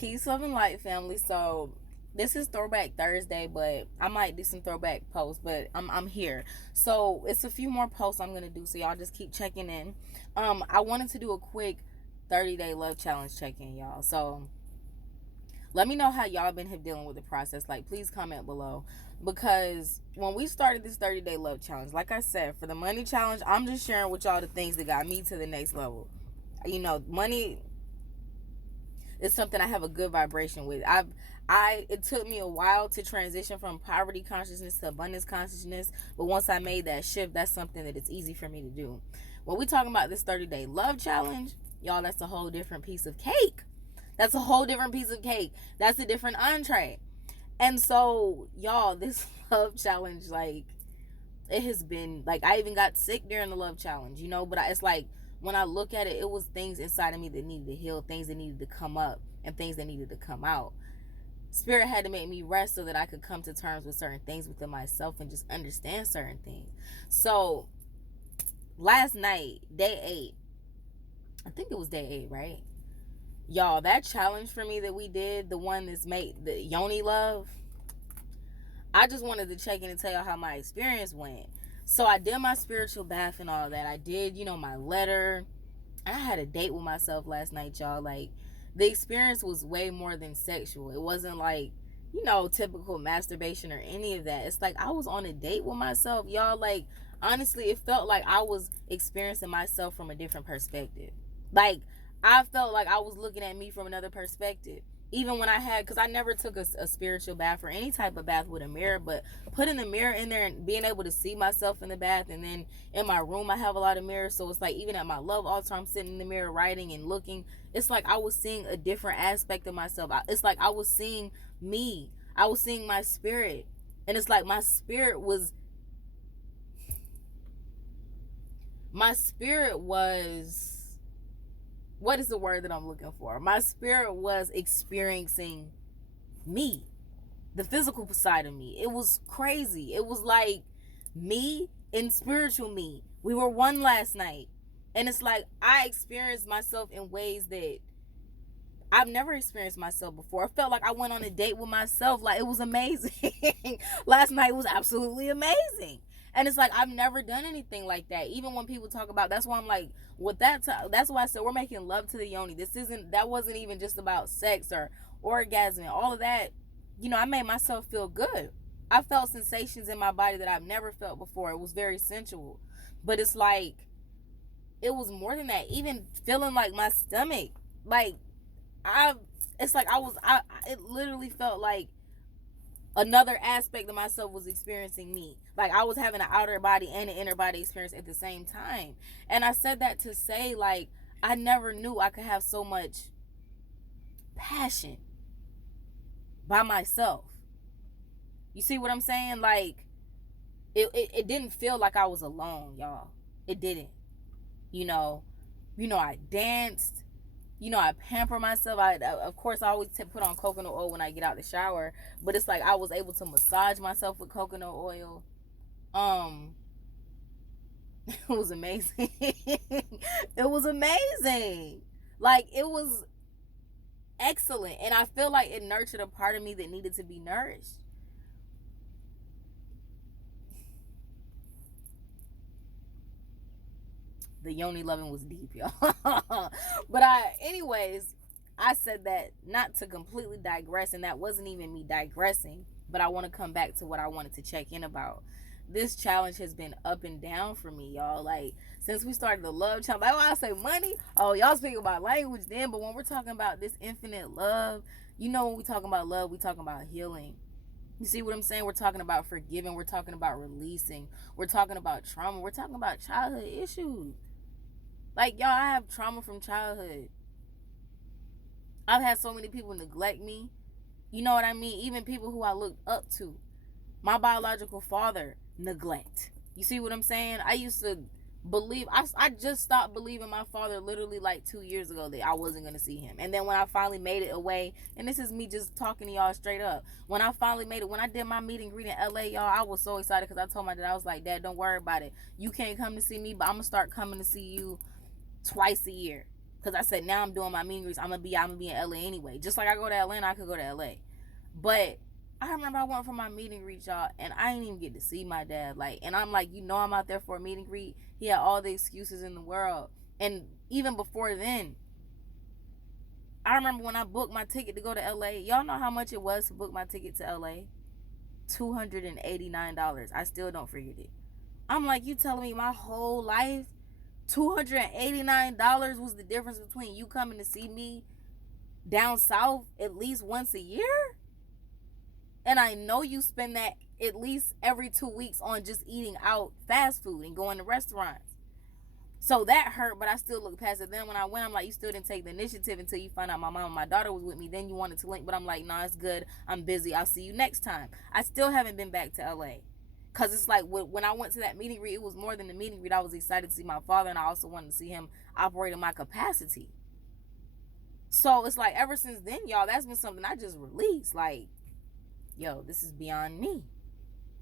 Peace, love, and light, family. So this is Throwback Thursday, but I might do some throwback posts. But I'm here. So it's a few more posts I'm gonna do. So y'all just keep checking in. I wanted to do a quick 30-day love challenge check-in, y'all. So let me know how y'all been dealing with the process. Like, please comment below, because when we started this 30-day love challenge, like I said, for the money challenge, I'm just sharing with y'all the things that got me to the next level. Money is something I have a good vibration with. It took me a while to transition from poverty consciousness to abundance consciousness, but once I made that shift, that's something that it's easy for me to do. When we talking about this 30-day love challenge, y'all, that's a whole different piece of cake. That's a whole different piece of cake. That's a different entree. And so, y'all, this love challenge, like, it has been, like, I even got sick during the love challenge, but it's like, when I look at it, it was things inside of me that needed to heal, things that needed to come up, and things that needed to come out. Spirit had to make me rest so that I could come to terms with certain things within myself and just understand certain things. So last night, day 8, I think it was day 8, right? Y'all, that challenge for me that we did, the one that's made the Yoni love, I just wanted to check in and tell y'all how my experience went. So I did my spiritual bath and all that. I did, my letter. I had a date with myself last night, y'all. Like, the experience was way more than sexual. It wasn't like, typical masturbation or any of that. It's like I was on a date with myself, y'all. Like, honestly, it felt like I was experiencing myself from a different perspective. Like, I felt like I was looking at me from another perspective. Even when because I never took a spiritual bath or any type of bath with a mirror, but putting a mirror in there and being able to see myself in the bath, and then in my room I have a lot of mirrors, so it's like even at my love altar I'm sitting in the mirror writing and looking. It's like I was seeing a different aspect of myself. It's like I was seeing me. I was seeing my spirit, and it's like my spirit was what is the word that I'm looking for? My spirit was experiencing me, the physical side of me. It was crazy. It was like me and spiritual me. We were one last night. And it's like I experienced myself in ways that I've never experienced myself before. I felt like I went on a date with myself. Like, it was amazing. Last night was absolutely amazing. And it's like I've never done anything like that. Even when people talk about, that's why I'm like, that's why I said we're making love to the Yoni. That wasn't even just about sex or orgasm and all of that. I made myself feel good. I felt sensations in my body that I've never felt before. It was very sensual. But it's like, it was more than that. Even feeling like my stomach, like, it literally felt like another aspect of myself was experiencing me. Like, I was having an outer body and an inner body experience at the same time. And I said that to say, like, I never knew I could have so much passion by myself. You see what I'm saying? Like, it didn't feel like I was alone, y'all. It didn't. I danced. I pamper myself. Of course, I always put on coconut oil when I get out the shower. But it's like I was able to massage myself with coconut oil. It was amazing. It was amazing. Like, it was excellent. And I feel like it nurtured a part of me that needed to be nourished. The Yoni loving was deep, y'all. But anyways, I said that not to completely digress, and that wasn't even me digressing, but I want to come back to what I wanted to check in about. This challenge has been up and down for me, y'all. Like, since we started the love challenge, like, I say money, oh, y'all speak about language then, but when we're talking about this infinite love, when we talking about love, we talking about healing. You see what I'm saying? We're talking about forgiving. We're talking about releasing. We're talking about trauma. We're talking about childhood issues. Like, y'all, I have trauma from childhood. I've had so many people neglect me. You know what I mean? Even people who I looked up to. My biological father, neglect. You see what I'm saying? I used to believe, I just stopped believing my father literally like 2 years ago that I wasn't going to see him. And then when I finally made it away, and this is me just talking to y'all straight up. When I finally made it, when I did my meet and greet in LA, y'all, I was so excited because I told my dad, I was like, Dad, don't worry about it. You can't come to see me, but I'm going to start coming to see you twice a year. Because I said, now I'm doing my meet and greets. I'm gonna be in LA anyway. Just like I go to Atlanta, I could go to LA. But I remember I went for my meet and greet, y'all, and I didn't even get to see my dad. Like, and I'm like, I'm out there for a meet and greet. He had all the excuses in the world. And even before then, I remember when I booked my ticket to go to LA. Y'all know how much it was to book my ticket to LA? $289. I still don't forget it. I'm like, you telling me my whole life $289 was the difference between you coming to see me down south at least once a year? And I know you spend that at least every 2 weeks on just eating out fast food and going to restaurants. So that hurt, but I still look past it. Then when I went, I'm like, you still didn't take the initiative until you found out my mom and my daughter was with me. Then you wanted to link, but I'm like, nah, it's good. I'm busy. I'll see you next time. I still haven't been back to LA. Because it's like when I went to that meeting read, it was more than the meeting read. I was excited to see my father, and I also wanted to see him operate in my capacity. So it's like ever since then, y'all, that's been something I just released. Like, yo, this is beyond me.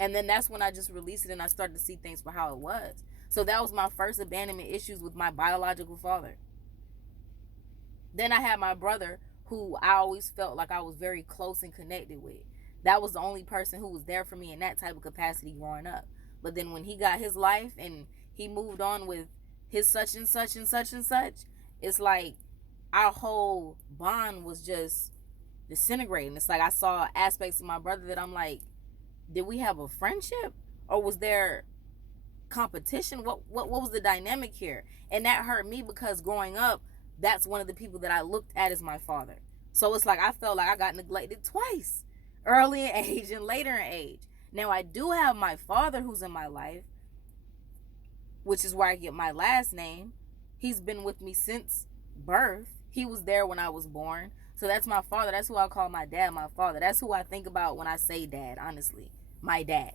And then that's when I just released it and I started to see things for how it was. So that was my first abandonment issues with my biological father. Then I had my brother, who I always felt like I was very close and connected with. That was the only person who was there for me in that type of capacity growing up. But then when he got his life and he moved on with his such and such and such and such, it's like our whole bond was just disintegrating. It's like I saw aspects of my brother that I'm like, did we have a friendship, or was there competition? What was the dynamic here? And that hurt me because growing up, that's one of the people that I looked at as my father. So it's like I felt like I got neglected twice, early in age and later in age. Now I do have my father who's in my life, which is where I get my last name. He's been with me since birth. He was there when I was born. So that's my father. That's who I call my dad, my father. That's who I think about when I say dad, honestly. My dad.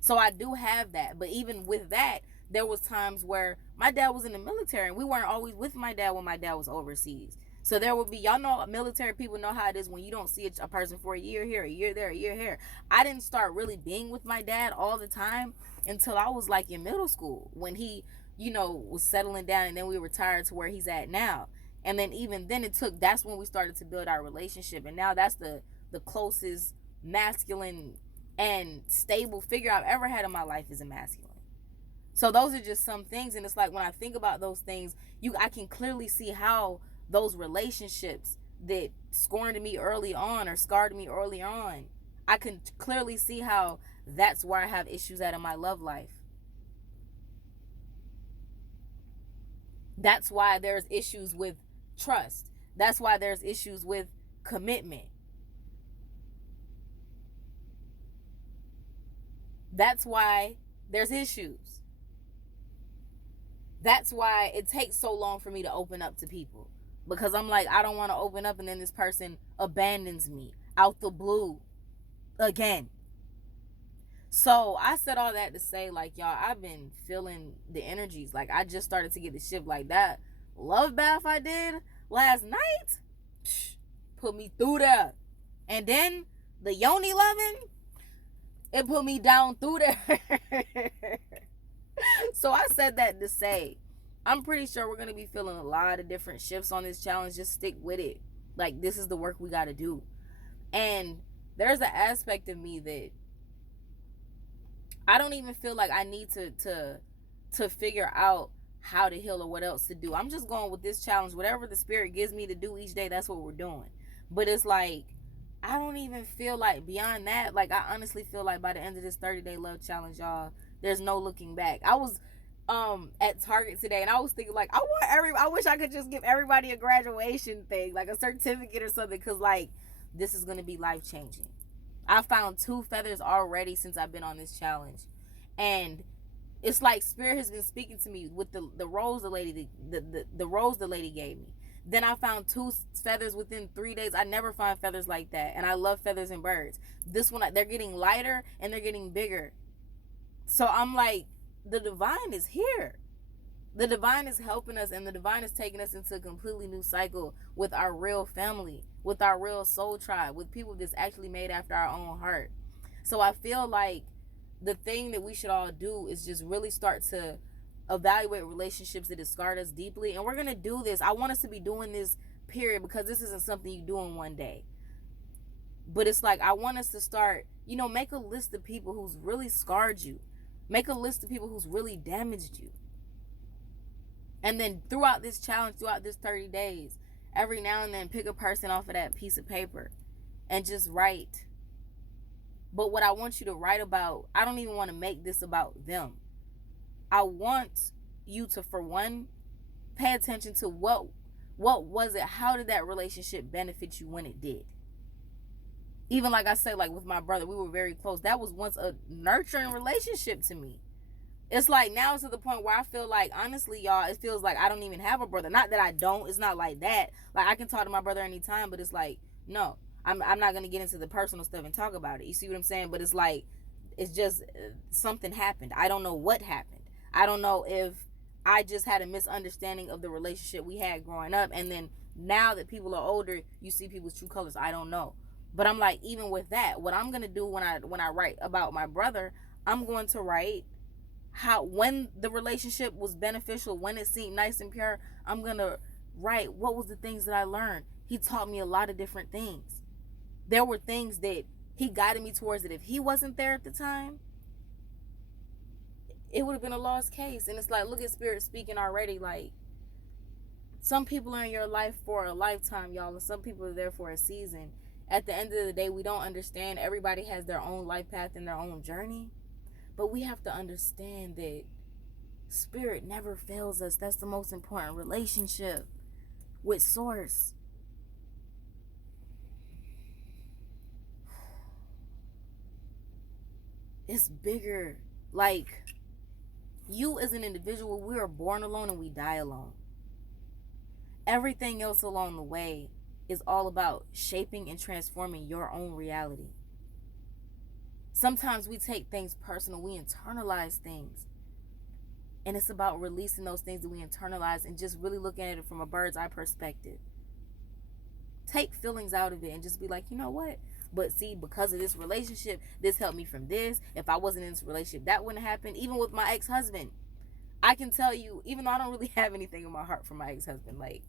So I do have that. But even with that, there was times where my dad was in the military and we weren't always with my dad when my dad was overseas. So there would be, y'all know, military people know how it is when you don't see a person for a year here, a year there, a year here. I didn't start really being with my dad all the time until I was like in middle school, when he, was settling down, and then we retired to where he's at now. And then even then that's when we started to build our relationship. And now that's the closest masculine and stable figure I've ever had in my life is a masculine. So those are just some things. And it's like when I think about those things, I can clearly see how those relationships that scorned me early on or scarred me early on, I can clearly see how that's where I have issues at in my love life. That's why there's issues with trust. That's why there's issues with commitment. That's why there's issues. That's why it takes so long for me to open up to people. Because I'm like, I don't want to open up and then this person abandons me out the blue again. So I said all that to say, like, y'all, I've been feeling the energies. Like, I just started to get the shift. Like, that love bath I did last night put me through there. And then the yoni loving, it put me down through there. So I said that to say, I'm pretty sure we're going to be feeling a lot of different shifts on this challenge. Just stick with it. Like, this is the work we got to do. And there's an aspect of me that I don't even feel like I need to figure out how to heal or what else to do. I'm just going with this challenge. Whatever the spirit gives me to do each day, that's what we're doing. But it's like, I don't even feel like beyond that. Like, I honestly feel like by the end of this 30-day love challenge, y'all, there's no looking back. I was at Target today and I was thinking, like, I wish I could just give everybody a graduation thing, like a certificate or something, because like, this is going to be life changing. I found 2 feathers already since I've been on this challenge, and it's like spirit has been speaking to me with the rose the lady the rose the lady gave me. Then I found 2 feathers within 3 days. I never find feathers like that, and I love feathers and birds. This one, they're getting lighter and they're getting bigger. So I'm like, the divine is here. The divine is helping us, and the divine is taking us into a completely new cycle with our real family, with our real soul tribe, with people that's actually made after our own heart. So I feel like the thing that we should all do is just really start to evaluate relationships that have scarred us deeply. And we're going to do this. I want us to be doing this, period, because this isn't something you do in one day. But it's like, I want us to start, make a list of people who's really scarred you. Make a list of people who's really damaged you. And then throughout this challenge, throughout this 30 days, every now and then pick a person off of that piece of paper and just write. But what I want you to write about, I don't even want to make this about them. I want you to, for one, pay attention to what was it? How did that relationship benefit you when it did? Even like I said, like with my brother, we were very close. That was once a nurturing relationship to me. It's like now it's to the point where I feel like, honestly, y'all, it feels like I don't even have a brother. Not that I don't. It's not like that. Like, I can talk to my brother anytime, but it's like, no, I'm not going to get into the personal stuff and talk about it. You see what I'm saying? But it's like, it's just something happened. I don't know what happened. I don't know if I just had a misunderstanding of the relationship we had growing up. And then now that people are older, you see people's true colors. I don't know. But I'm like, even with that, what I'm going to do when I write about my brother, I'm going to write when the relationship was beneficial, when it seemed nice and pure. I'm going to write what was the things that I learned. He taught me a lot of different things. There were things that he guided me towards that if he wasn't there at the time, it would have been a lost case. And it's like, look at Spirit speaking already. Like, some people are in your life for a lifetime, y'all, and some people are there for a season. At the end of the day, we don't understand. Everybody has their own life path and their own journey. But we have to understand that Spirit never fails us. That's the most important relationship with Source. It's bigger. Like, you as an individual, we are born alone and we die alone. Everything else along the way is all about shaping and transforming your own reality. Sometimes we take things personal, we internalize things. And it's about releasing those things that we internalize and just really looking at it from a bird's eye perspective. Take feelings out of it and just be like, you know what? But see, because of this relationship, this helped me from this. If I wasn't in this relationship, that wouldn't happen. Even with my ex-husband, I can tell you, even though I don't really have anything in my heart for my ex-husband, like,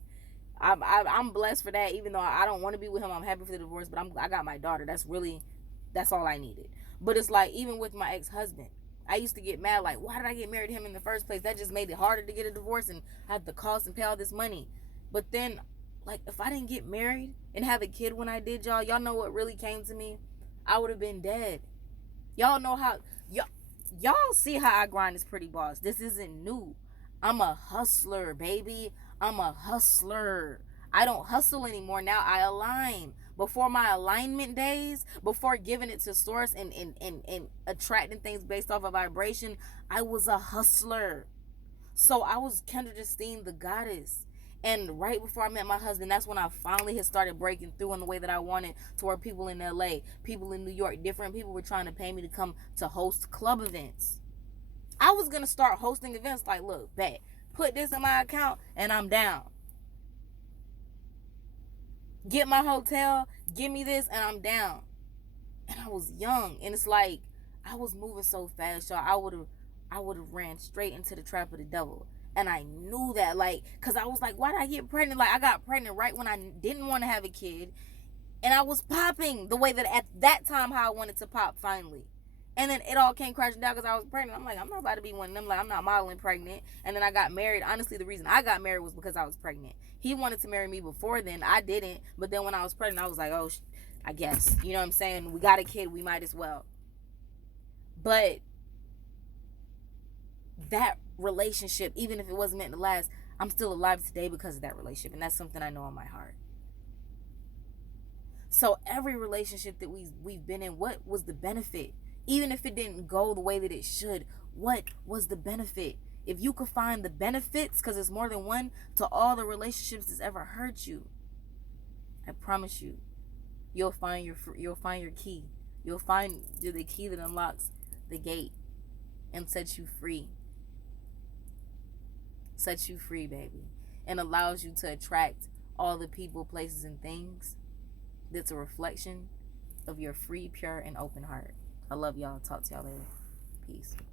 I'm blessed for that. Even though I don't want to be with him, I'm happy for the divorce. But I got my daughter. That's all I needed. But it's like, even with my ex-husband, I used to get mad, like, why did I get married to him in the first place? That just made it harder to get a divorce and have the cost and pay all this money. But then, like, if I didn't get married and have a kid when I did, y'all know what really came to me? I would have been dead. Y'all know how, y'all see how I grind as Pretty Boss. This isn't new. I'm a hustler, baby. I'm a hustler. I don't hustle anymore. Now I align. Before my alignment days, before giving it to Source and attracting things based off of vibration, I was a hustler. So I was Kendra Justine, the goddess. And right before I met my husband, that's when I finally had started breaking through in the way that I wanted, to where people in LA, people in New York, different people were trying to pay me to come to host club events. I was going to start hosting events like, look, bet, put this in my account and I'm down. Get my hotel, give me this, and I'm down. And I was young, and it's like, I was moving so fast, y'all. I would have ran straight into the trap of the devil. And I knew that, like, because I was like, why did I get pregnant? Like, I got pregnant right when I didn't want to have a kid. And I was popping the way that at that time how I wanted to pop finally. And then it all came crashing down because I was pregnant. I'm like, I'm not about to be one of them. Like, I'm not modeling pregnant. And then I got married. Honestly, the reason I got married was because I was pregnant. He wanted to marry me before then. I didn't. But then when I was pregnant, I was like, oh, I guess. You know what I'm saying? We got a kid. We might as well. But that relationship, even if it wasn't meant to last, I'm still alive today because of that relationship. And that's something I know in my heart. So every relationship that we've been in, what was the benefit? Even if it didn't go the way that it should, what was the benefit? If you could find the benefits, because it's more than one, to all the relationships that's ever hurt you, I promise you, you'll find your key. You'll find the key that unlocks the gate and sets you free. Sets you free, baby. And allows you to attract all the people, places, and things that's a reflection of your free, pure, and open heart. I love y'all. Talk to y'all later. Peace.